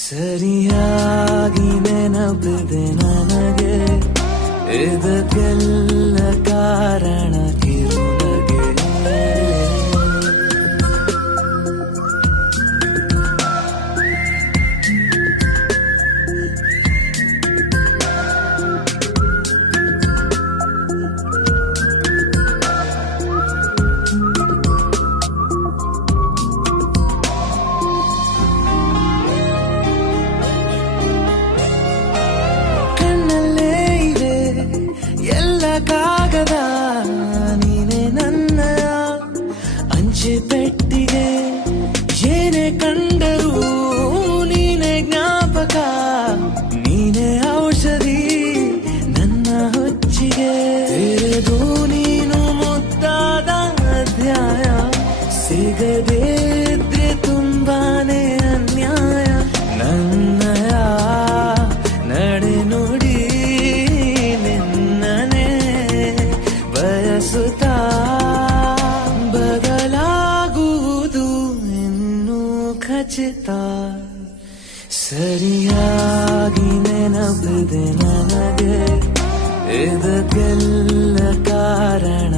ಸರಿಯಾಗಿ ನೆನಪಿದೆ ನನಗೆ, ಇದಕ್ಕೆಲ್ಲ ಕಾರಣ ಕಿರುನಗೆ. ಕಾಗದ ನೀನೆ ನನ್ನ ಅಂಚೆ ಪೆಟ್ಟಿಗೆ, ಏನೇ ಕಂಡರೂ ನೀನೆ ಜ್ಞಾಪಕ, ನೀನೆ ಔಷಧಿ ನನ್ನ ಹೊಚ್ಚಿಗೆ. ತೆರೆದು ನೀನು ಮುದ್ದಾದ ಅಧ್ಯಾಯ, ಸಿಗದೇ ಇದ್ರೆ ತುಂಬಾನೇ ಅನ್ಯಾಯ. ನನ್ನಯ ನಡೆ ನುಡಿ ಬಯಸುತ್ತಾ ಬದಲಾಗುವುದು ಇನ್ನೂ ಖಚಿತ. ಸರಿಯಾಗಿ ನೆನಪಿದೆ ನನಗೆ, ಇದಕ್ಕೆಲ್ಲ ಕಾರಣ